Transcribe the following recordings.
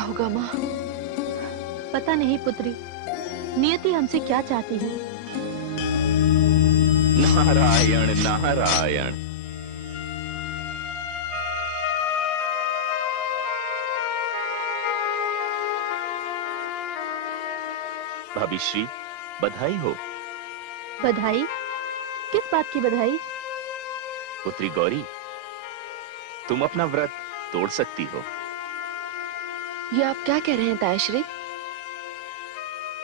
क्या होगा माँ? पता नहीं पुत्री, नियति हमसे क्या चाहती है। नारायण नारायण। भाभी श्री, बधाई हो। बधाई? किस बात की बधाई? पुत्री गौरी, तुम अपना व्रत तोड़ सकती हो। ये आप क्या कह रहे हैं तायाश्री?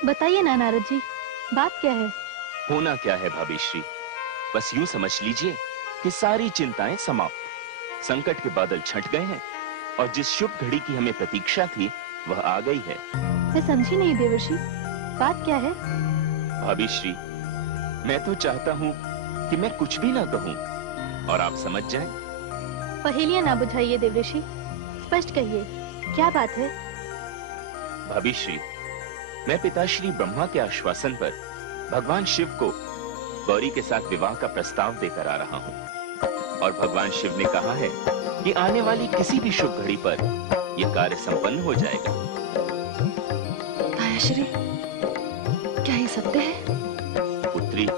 बताइए ना नारद जी, बात क्या है? होना क्या है भाभी श्री, बस यूं समझ लीजिए कि सारी चिंताएं समाप्त, संकट के बादल छंट गए हैं और जिस शुभ घड़ी की हमें प्रतीक्षा थी वह आ गई है। मैं समझी नहीं देवर्षि, बात क्या है? भाभी श्री, मैं तो चाहता हूँ कि मैं कुछ भी ना कहूँ और आप समझ जाएं। पहेलियां ना बुझाइए देवर्षि, स्पष्ट कहिए, क्या बात है? भाभी श्री, मैं पिताश्री ब्रह्मा के आश्वासन पर भगवान शिव को गौरी के साथ विवाह का प्रस्ताव देकर आ रहा हूँ और भगवान शिव ने कहा है कि आने वाली किसी भी शुभ घड़ी पर यह कार्य संपन्न हो जाएगा। तायाश्री, क्या ये सत्य है? पुत्री,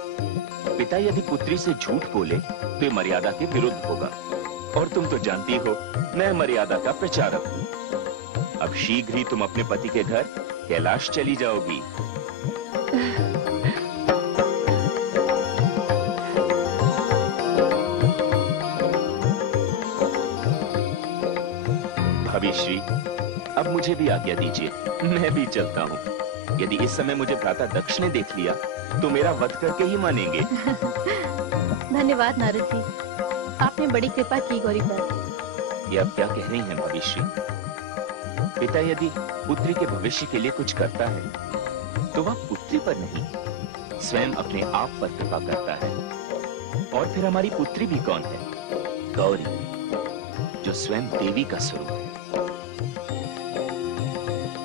पिता यदि पुत्री से झूठ बोले तो ये मर्यादा के विरुद्ध होगा और तुम तो जानती हो मैं मर्यादा का प्रचारक हूँ। अब शीघ्र ही तुम अपने पति के घर कैलाश चली जाओगी। भाभी श्री, अब मुझे भी आज्ञा दीजिए, मैं भी चलता हूँ। यदि इस समय मुझे भ्राता दक्ष ने देख लिया तो मेरा वध करके ही मानेंगे। धन्यवाद नारद जी, आपने बड़ी कृपा की गौरी पर। ये अब क्या कह रही हैं भाभी श्री? पिता यदि पुत्री के भविष्य के लिए कुछ करता है तो वह पुत्री पर नहीं, स्वयं अपने आप पर कृपा करता है। और फिर हमारी पुत्री भी कौन है? गौरी, जो स्वयं देवी का स्वरूप है।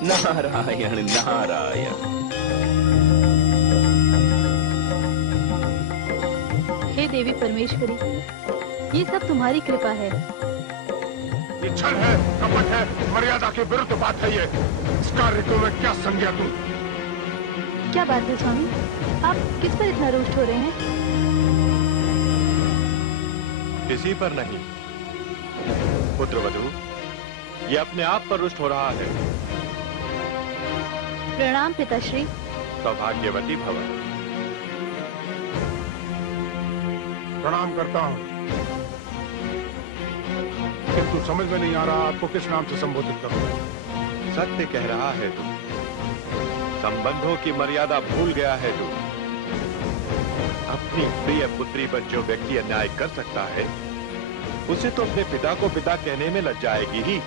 नारायण नारायण। हे देवी परमेश्वरी, ये सब तुम्हारी कृपा है। ये छल है, कपट है, मर्यादा के विरुद्ध बात है ये। इस कार्य को मैं क्या समझा तू? क्या बात है स्वामी, आप किस पर इतना रुष्ट हो रहे हैं? किसी पर नहीं पुत्रवधू, ये अपने आप पर रुष्ट हो रहा है। प्रणाम पिताश्री। सौभाग्यवती भव। प्रणाम करता हूँ, किंतु समझ में नहीं आ रहा आपको किस नाम से संबोधित करूं। सत्य कह रहा है तू, संबंधों की मर्यादा भूल गया है तू। अपनी प्रिय पुत्री पर जो व्यक्ति अन्याय कर सकता है उसे तो अपने पिता को पिता कहने में लज जाएगी ही।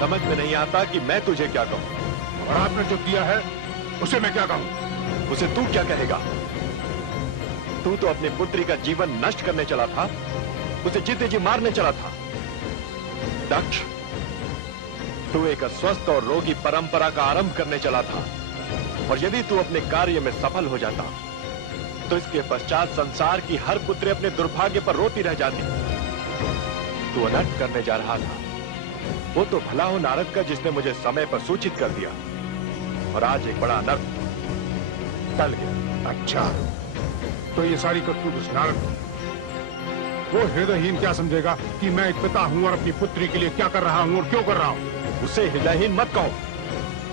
समझ में नहीं आता कि मैं तुझे क्या कहूं। और आपने जो किया है उसे मैं क्या कहूं? उसे तू क्या कहेगा? तू तो अपनी पुत्री का जीवन नष्ट करने चला था, उसे जीते जी मारने चला था। दक्ष, तू एक अस्वस्थ और रोगी परंपरा का आरंभ करने चला था और यदि तू अपने कार्य में सफल हो जाता तो इसके पश्चात संसार की हर पुत्री अपने दुर्भाग्य पर रोती रह जाती। तू अनर्थ करने जा रहा था, वो तो भला हो नारद का जिसने मुझे समय पर सूचित कर दिया, और आज एक बड़ा अनर्थ टल गया। अच्छा, तो ये सारी करतूत उस नारद की। वो हृदयहीन क्या समझेगा कि मैं एक पिता हूं और अपनी पुत्री के लिए क्या कर रहा हूं और क्यों कर रहा हूं? उसे हृदयहीन मत कहो।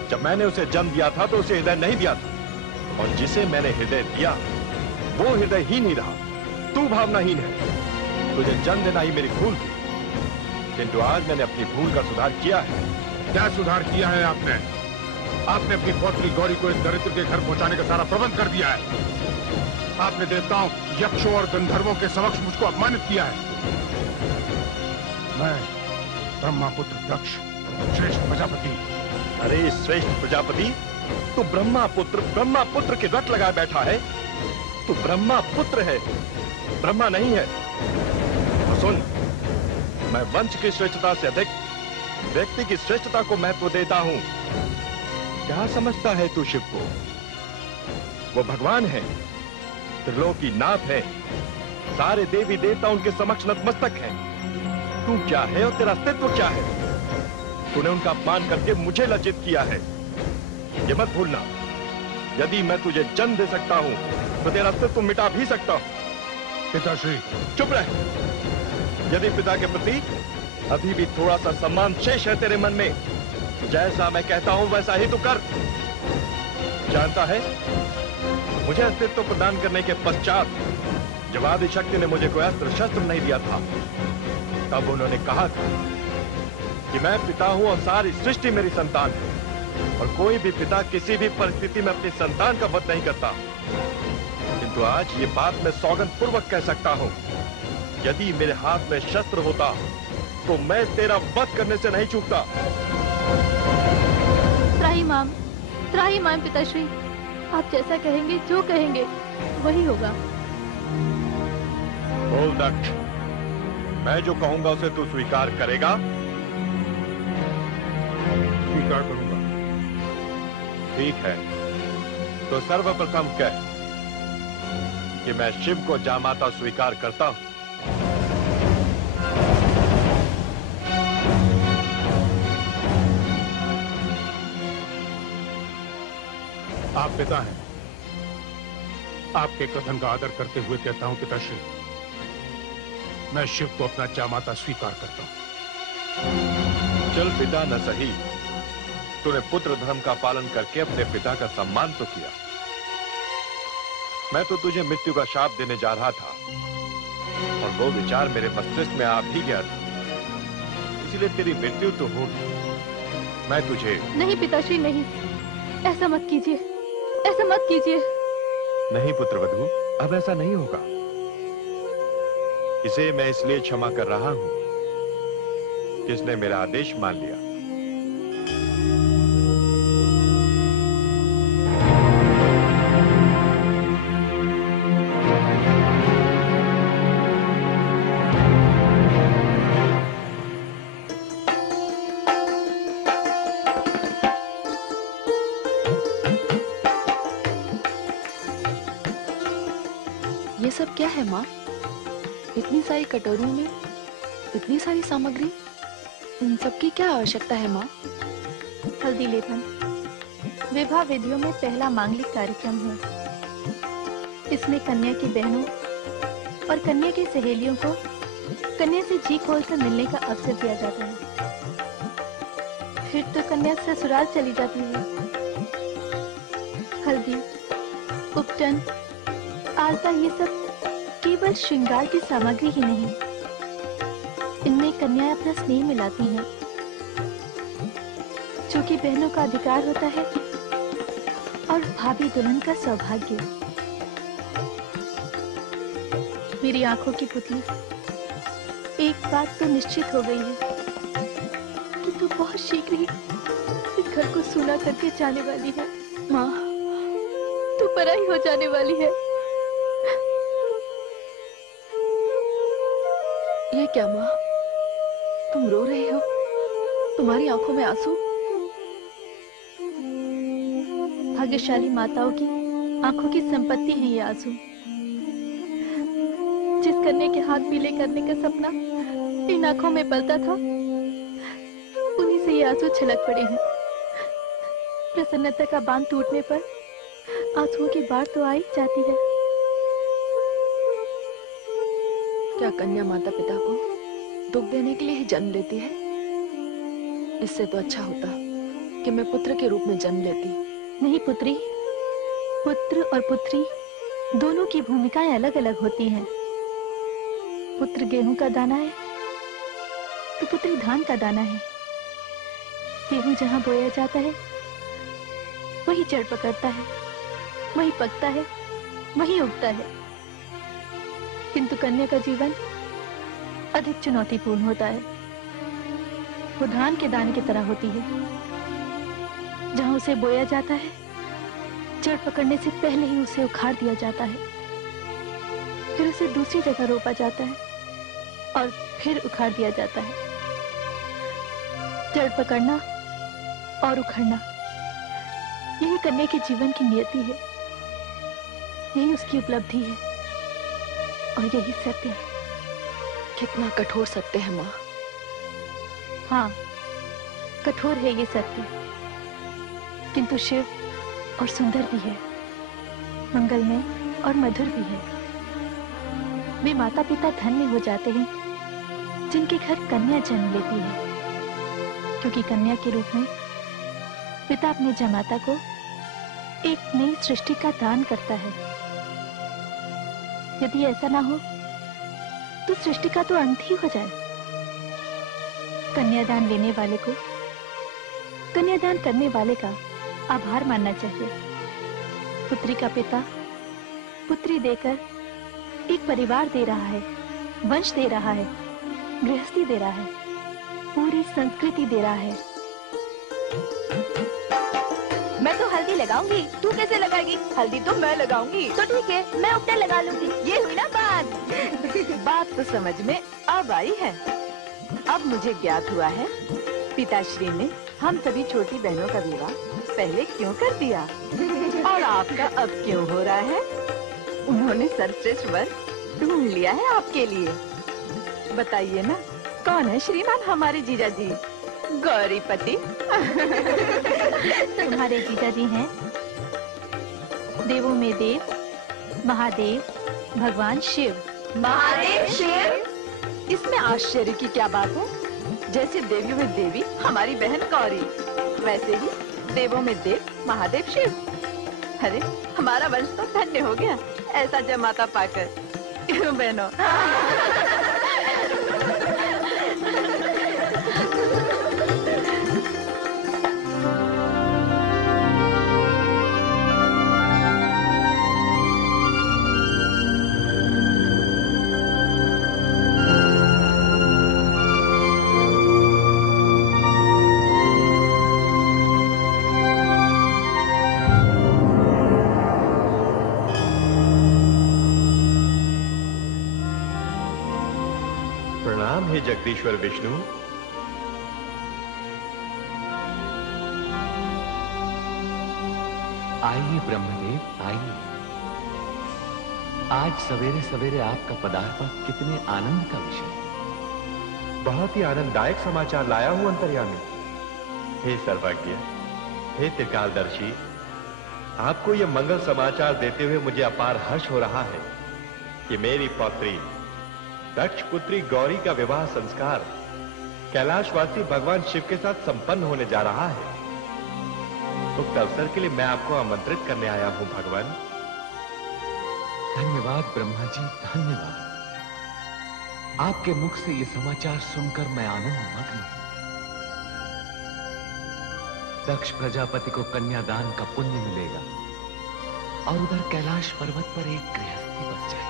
जब मैंने उसे जन्म दिया था तो उसे हृदय नहीं दिया था, और जिसे मैंने हृदय दिया वो हृदयहीन ही रहा। तू भावनाहीन है। तुझे जन्म देना ही मेरी भूल थी, किंतु आज मैंने अपनी भूल का सुधार किया है। क्या सुधार किया है आपने? आपने अपनी पौत्री गौरी को इस दरिद्र के घर पहुंचाने का सारा प्रबंध कर दिया है। आपने देवताओं, यक्षों और गंधर्वों के समक्ष मुझको अपमानित किया है। मैं ब्रह्मापुत्र दक्ष, श्रेष्ठ प्रजापति। अरे श्रेष्ठ प्रजापति, तू ब्रह्मापुत्र के रट लगाए बैठा है। तू ब्रह्मापुत्र है, ब्रह्मा नहीं है। तो सुन, मैं वंश की श्रेष्ठता से अधिक व्यक्ति की श्रेष्ठता को महत्व देता हूं। क्या समझता है तू शिव को? वो भगवान है, त्रिलोकी नाथ है, सारे देवी देवता उनके समक्ष नतमस्तक हैं। तू क्या है और तेरा अस्तित्व क्या है? तूने उनका अपमान करके मुझे लज्जित किया है। ये मत भूलना, यदि मैं तुझे जन्म दे सकता हूं तो तेरा अस्तित्व मिटा भी सकता हूं। पिताश्री, चुप रह। यदि पिता के प्रति अभी भी थोड़ा सा सम्मान शेष है तेरे मन में, जैसा मैं कहता हूं वैसा ही तू कर। जानता है, मुझे अस्तित्व प्रदान करने के पश्चात जब आदि शक्ति ने मुझे कोई अस्त्र शस्त्र नहीं दिया था, तब उन्होंने कहा था कि मैं पिता हूं और सारी सृष्टि मेरी संतान है, और कोई भी पिता किसी भी परिस्थिति में अपनी संतान का वध नहीं करता। किंतु आज ये बात मैं सौगंध पूर्वक कह सकता हूं, यदि मेरे हाथ में शस्त्र होता तो मैं तेरा वध करने से नहीं चूकता। त्राही माम पिताश्री, आप जैसा कहेंगे, जो कहेंगे वही होगा। बोल दक्ष, मैं जो कहूंगा उसे तू स्वीकार करेगा? स्वीकार करूंगा। ठीक है, तो सर्वप्रथम कह कि मैं शिव को जामाता स्वीकार करता हूं। आप पिता हैं, आपके कथन का आदर करते हुए कहता हूं पिताश्री, मैं शिव को अपना जामाता स्वीकार करता हूं। चल पिता न सही, तूने पुत्र धर्म का पालन करके अपने पिता का सम्मान तो किया। मैं तो तुझे मृत्यु का शाप देने जा रहा था, और वो विचार मेरे मस्तिष्क में आ भी गया था, इसलिए तेरी मृत्यु तो होगी। मैं तुझे नहीं पिताश्री, नहीं, ऐसा मत कीजिए, ऐसा मत कीजिए। नहीं पुत्रवधू, अब ऐसा नहीं होगा। इसे मैं इसलिए क्षमा कर रहा हूं कि इसने मेरा आदेश मान लिया। ये सब क्या है माँ? इतनी सारी कटोरियों में इतनी सारी सामग्री, इन सब की क्या आवश्यकता है माँ? हल्दी लेपन विवाह विधियों में पहला मांगलिक कार्यक्रम है। इसमें कन्या की बहनों और कन्या की सहेलियों को कन्या से जी खोलकर मिलने का अवसर दिया जाता है। फिर तो कन्या ससुराल चली जाती है। हल्दी, उपटन, आलता, ये सब केवल श्रृंगार की सामग्री ही नहीं, इनमें कन्याएं अपना स्नेह मिलाती हैं, जो कि बहनों का अधिकार होता है और भाभी दुल्हन का सौभाग्य। मेरी आंखों की पुतली, एक बात तो निश्चित हो गई है कि तू बहुत शीघ्र ही इस घर को सूना करके जाने वाली है। माँ, तू पराई हो जाने वाली है। ये क्या माँ, तुम रो रही हो? तुम्हारी आंखों में आंसू? भाग्यशाली माताओं की आंखों की संपत्ति है ये आंसू। जिस कन्या के हाथ पीले करने का सपना इन आंखों में पलता था, उन्हीं से ये आंसू छलक पड़े हैं। प्रसन्नता का बांध टूटने पर आंसुओं की बाढ़ तो आ ही जाती है। क्या कन्या माता पिता को दुख देने के लिए ही जन्म लेती है? इससे तो अच्छा होता कि मैं पुत्र के रूप में जन्म लेती। नहीं पुत्री, पुत्र और पुत्री दोनों की भूमिकाएं अलग अलग होती हैं। पुत्र गेहूं का दाना है तो पुत्री धान का दाना है। गेहूं जहां बोया जाता है वही जड़ पकड़ता है, वही पकता है, वही उगता है। किंतु कन्या का जीवन अधिक चुनौतीपूर्ण होता है। वो धान के दाने की तरह होती है, जहां उसे बोया जाता है, जड़ पकड़ने से पहले ही उसे उखाड़ दिया जाता है, फिर उसे दूसरी जगह रोपा जाता है और फिर उखाड़ दिया जाता है। जड़ पकड़ना और उखड़ना, यही कन्या के जीवन की नियति है, यही उसकी उपलब्धि है और यही सत्य है। कितना कठोर सत्य है माँ। हाँ, कठोर है ये सत्य, किंतु शिव और सुंदर भी है, मंगलमय और मधुर भी है। वे माता पिता धन्य हो जाते हैं जिनके घर कन्या जन्म लेती है, क्योंकि कन्या के रूप में पिता अपने जमाता को एक नई सृष्टि का दान करता है। यदि ऐसा ना हो तो सृष्टि का तो अंत ही हो जाए। कन्यादान लेने वाले को कन्यादान करने वाले का आभार मानना चाहिए। पुत्री का पिता पुत्री देकर एक परिवार दे रहा है, वंश दे रहा है, गृहस्थी दे रहा है, पूरी संस्कृति दे रहा है। मैं तो हल्दी लगाऊंगी, तू कैसे लगाएगी? हल्दी तो मैं लगाऊंगी। तो ठीक है, मैं उपटा लगा लूंगी। ये हुई ना बात। बात तो समझ में अब आई है। अब मुझे ज्ञात हुआ है पिताश्री ने हम सभी छोटी बहनों का विवाह पहले क्यों कर दिया और आपका अब क्यों हो रहा है। उन्होंने सर्वश्रेष्ठ वर ढूंढ लिया है आपके लिए। बताइए ना, कौन है श्रीमान हमारे जीजा जी? गौरीपति। तुम्हारे जीजा जी हैं देवों में देव, महादेव, भगवान शिव। महादेव शिव? इसमें आश्चर्य की क्या बात है? जैसे देवियों में देवी हमारी बहन गौरी, वैसे ही देवों में देव महादेव शिव। अरे हमारा वंश तो धन्य हो गया ऐसा जमाता पाकर। क्यों बहनों? हे जगदीश्वर विष्णु, आइए ब्रह्मदेव, आइए। आज सवेरे सवेरे आपका पदार्पण कितने आनंद का विषय है। बहुत ही आनंददायक समाचार लाया हूं अंतर्यामी। हे सर्वज्ञ, हे त्रिकालदर्शी, आपको यह मंगल समाचार देते हुए मुझे अपार हर्ष हो रहा है कि मेरी पौत्री दक्ष पुत्री गौरी का विवाह संस्कार कैलाशवासी भगवान शिव के साथ संपन्न होने जा रहा है। उक्त अवसर के लिए मैं आपको आमंत्रित करने आया हूं भगवान। धन्यवाद ब्रह्मा जी, धन्यवाद। आपके मुख से ये समाचार सुनकर मैं आनंद मग्न हूं। दक्ष प्रजापति को कन्यादान का पुण्य मिलेगा और उधर कैलाश पर्वत पर एक गृहस्थी बस जाएगी।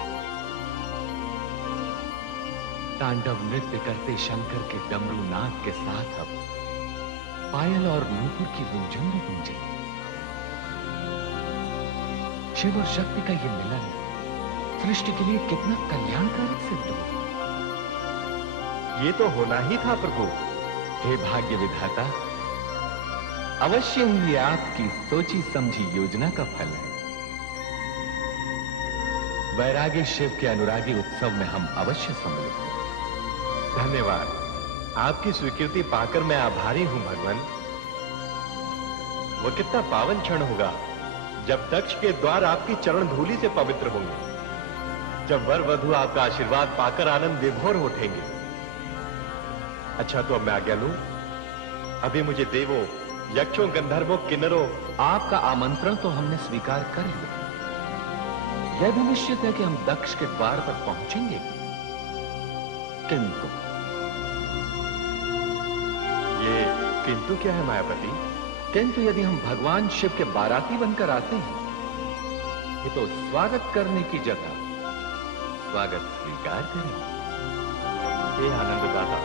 तांडव नृत्य करते शंकर के डमरू नाद के साथ अब पायल और नूपुर की गुंजन भी गूंजेगी। शिव और शक्ति का यह मिलन सृष्टि के लिए कितना कल्याणकारी सिद्ध हो। ये तो होना ही था प्रभु। हे भाग्य विधाता, अवश्य ही ये आपकी सोची समझी योजना का फल है। वैरागी शिव के अनुरागी उत्सव में हम अवश्य सम्मिलित हों। धन्यवाद। आपकी स्वीकृति पाकर मैं आभारी हूं भगवान। वो कितना पावन क्षण होगा जब दक्ष के द्वार आपकी चरण धूलि से पवित्र होंगे, जब वर वधु आपका आशीर्वाद पाकर आनंद विभोर उठेंगे। अच्छा तो अब मैं आज्ञा लूं। अभी मुझे देवों, यक्षों, गंधर्वों, किन्नरों। आपका आमंत्रण तो हमने स्वीकार कर लिया। यह भी निश्चित है कि हम दक्ष के द्वार पर पहुंचेंगे, किंतु ये किंतु क्या है मायापति? किंतु यदि हम भगवान शिव के बाराती बनकर आते हैं, ये तो स्वागत करने की जगह स्वागत स्वीकार करेंगे। हे आनंददाता,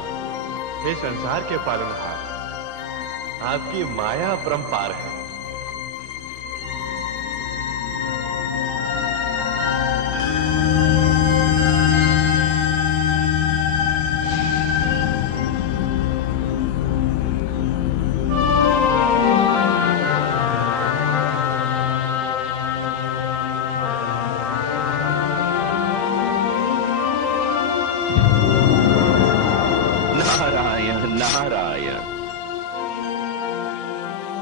हे संसार के पालनहार, आपकी माया अपरंपार है।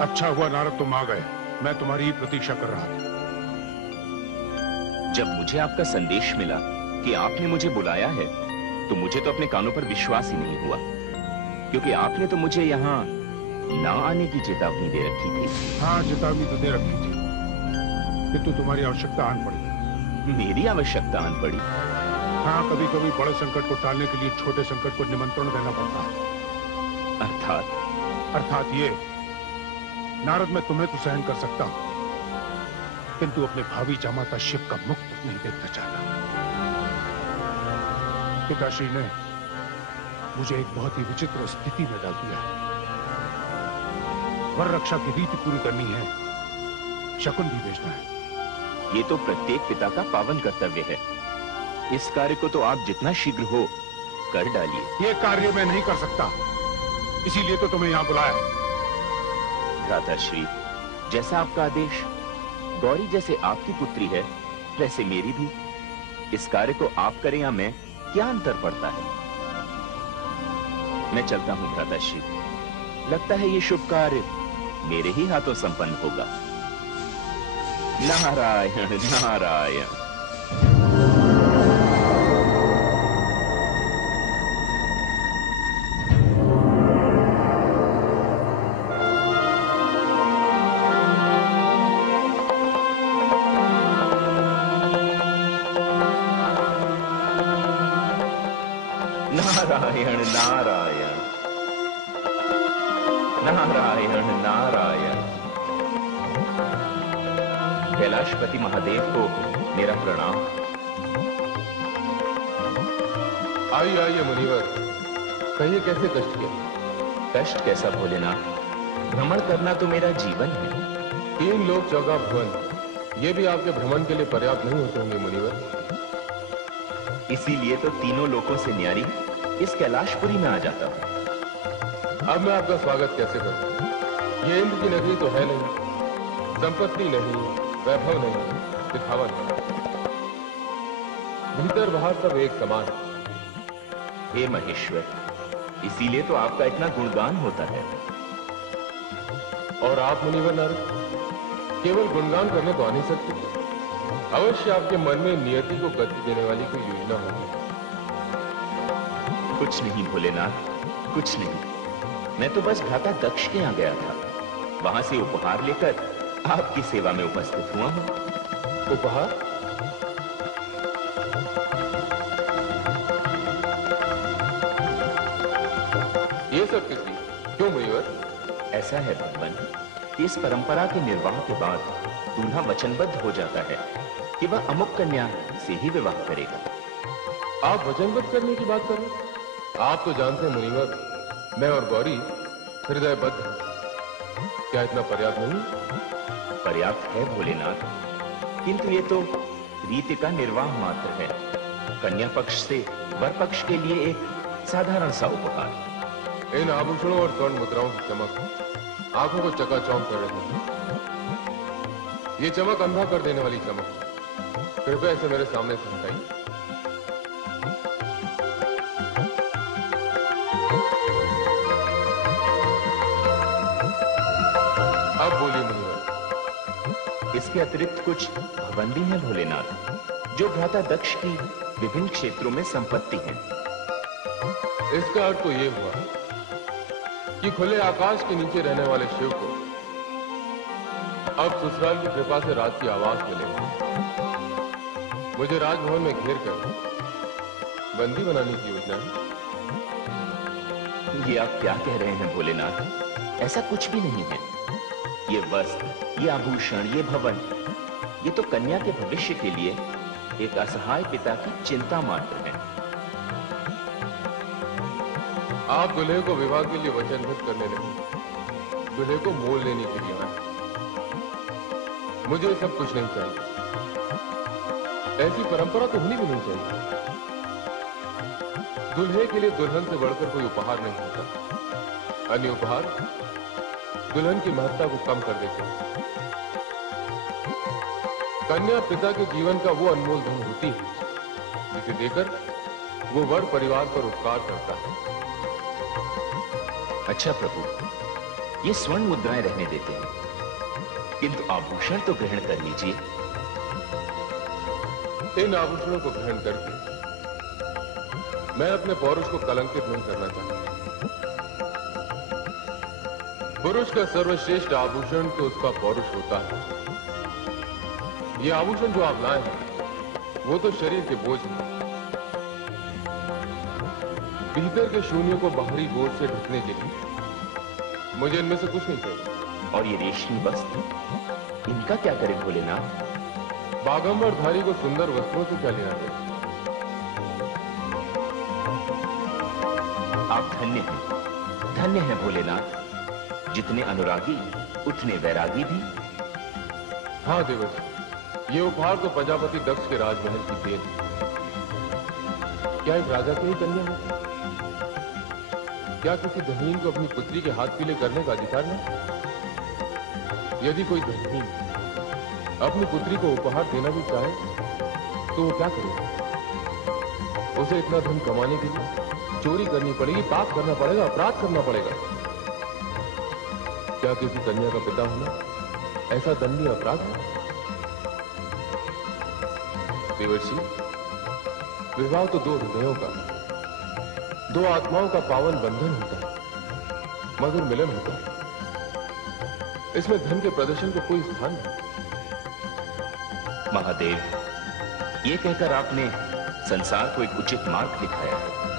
अच्छा हुआ नारद तुम आ गए, मैं तुम्हारी ही प्रतीक्षा कर रहा था। जब मुझे आपका संदेश मिला कि आपने मुझे बुलाया है, तो मुझे तो अपने कानों पर विश्वास ही नहीं हुआ, क्योंकि आपने तो मुझे यहाँ ना आने की चेतावनी दे रखी थी। हाँ, चेतावनी तो दे रखी थी, किंतु तुम्हारी आवश्यकता आन पड़ी। मेरी आवश्यकता आन पड़ी? हाँ, कभी कभी बड़े संकट को टालने के लिए छोटे संकट को निमंत्रण देना पड़ता है। अर्थात ये, नारद, मैं तुम्हें तो सहन कर सकता हूं, किंतु अपने भावी जामाता शिव का मुख नहीं देखना चाहता। पिताश्री ने मुझे एक बहुत ही विचित्र स्थिति में डाल दिया है। वर रक्षा की रीति पूरी करनी है, शकुन भी भेजना है। ये तो प्रत्येक पिता का पावन कर्तव्य है। इस कार्य को तो आप जितना शीघ्र हो कर डालिए। ये कार्य मैं नहीं कर सकता, इसीलिए तो तुम्हें यहां बुलाया है। भ्राताश्री, जैसा आपका आदेश। गौरी जैसे आपकी पुत्री है, वैसे मेरी भी। इस कार्य को आप करें या मैं, क्या अंतर पड़ता है? मैं चलता हूं भ्राताश्री। लगता है ये शुभ कार्य मेरे ही हाथों संपन्न होगा। नारायण नारायण। नारायण नारायण नारायण नारायण। कैलाशपति महादेव को मेरा प्रणाम। आइए आइए मुनिवर, कहिए कैसे कष्ट किया? कष्ट कैसा भोलेनाथ, भ्रमण करना तो मेरा जीवन है। 3 लोक 14 भुवन, ये भी आपके भ्रमण के लिए पर्याप्त नहीं होते होंगे मुनिवर। इसीलिए तो तीनों लोकों से न्यारी इस कैलाशपुरी में आ जाता हूं। अब मैं आपका स्वागत कैसे करूं? ये इंद्र की नगरी तो है नहीं, संपत्ति नहीं, वैभव नहीं, दिखावा नहीं, भीतर बाहर सब एक समान है। हे महेश्वर, इसीलिए तो आपका इतना गुणगान होता है। और आप मुनिवर नारद केवल गुणगान करने तो आ नहीं सकते, अवश्य आपके मन में नियति को गति देने वाली कोई योजना होगी। कुछ नहीं भोलेनाथ, कुछ नहीं। मैं तो बस भ्राता दक्ष के यहाँ गया था, वहां से उपहार लेकर आपकी सेवा में उपस्थित हुआ हूं। उपहार? ये सब किस लिए? क्यों मुनिवर? ऐसा है भगवान कि इस परंपरा के निर्वाह के बाद दूल्हा वचनबद्ध हो जाता है कि वह अमुक कन्या से ही विवाह करेगा। आप वचनबद्ध करने की बात कर रहे हैं? आप तो जानते हैं मुनिवर, मैं और गौरी हृदयबद्ध हैं। क्या इतना पर्याप्त नहीं? पर्याप्त है भोलेनाथ, किंतु ये तो रीति का निर्वाह मात्र है। कन्या पक्ष से वर पक्ष के लिए एक साधारण सा उपहार। इन आभूषणों और स्वर्ण मुद्राओं की चमक आंखों को चकाचौंध कर रही है। ये चमक अंधा कर देने वाली चमक। कृपया इसे मेरे सामने से हटाइए। अब बोलिए मुनिवर। इसके अतिरिक्त कुछ भवन भी है भोलेनाथ, जो भ्राता दक्ष की विभिन्न क्षेत्रों में संपत्ति है। इसका अर्थ तो ये हुआ कि खुले आकाश के नीचे रहने वाले शिव को अब ससुराल की कृपा से रात की आवाज मिलेगी। मुझे राजभवन में घेर कर बंदी बनाने की योजना है। ये आप क्या कह रहे हैं भोलेनाथ? ऐसा कुछ भी नहीं है। ये वस्त्र, ये आभूषण, ये भवन, ये तो कन्या के भविष्य के लिए एक असहाय पिता की चिंता मात्र है। आप दूल्हे को विवाह के लिए वचनबद्ध करने नहीं, दूल्हे को मोल लेने के लिए आए। मुझे सब कुछ नहीं चाहिए, ऐसी परंपरा तो होनी भी नहीं चाहिए। दूल्हे के लिए दुल्हन से बढ़कर कोई उपहार नहीं होता। अन्य उपहार दुल्हन की महत्ता को कम कर देते हैं। कन्या पिता के जीवन का वो अनमोल धन होती है जिसे देकर वो वर परिवार पर उपकार करता है। अच्छा प्रभु, ये स्वर्ण मुद्राएं रहने देते हैं, किंतु आभूषण तो ग्रहण कर लीजिए। इन आभूषणों को ग्रहण करके मैं अपने पौरुष को कलंकित नहीं करना चाहता। पुरुष का सर्वश्रेष्ठ आभूषण तो उसका पौरुष होता है। ये आभूषण जो आप लाए हैं वो तो शरीर के बोझ हैं। भीतर के शून्य को बाहरी बोझ से ढकने के लिए मुझे इनमें से कुछ नहीं चाहिए। और ये रेशमी वस्त्र, इनका क्या करें भोलेनाथ? बागंबरधारी को सुंदर वस्त्रों से क्या लेना देना? आप धन्य हैं भोलेनाथ। जितने अनुरागी उतने वैरागी भी। हाँ देवर्ष, ये उपहार तो प्रजापति दक्ष के राजमहल की देन है। क्या एक राजा की ही कन्या है? क्या किसी धनहीन को अपनी पुत्री के हाथ पीले करने का अधिकार नहीं? यदि कोई धनहीन अपनी पुत्री को उपहार देना भी चाहे तो वो क्या करेगा? उसे इतना धन कमाने के लिए चोरी करनी पड़ेगी, पाप करना पड़ेगा, अपराध करना पड़ेगा। क्या किसी कन्या का पिता होना ऐसा दंडनीय अपराध है? देवर्षि, विवाह तो दो हृदयों का, दो आत्माओं का पावन बंधन होता है, मधुर मिलन होता है। इसमें धन के प्रदर्शन को कोई स्थान नहीं। महादेव, ये कहकर आपने संसार को एक उचित मार्ग दिखाया है।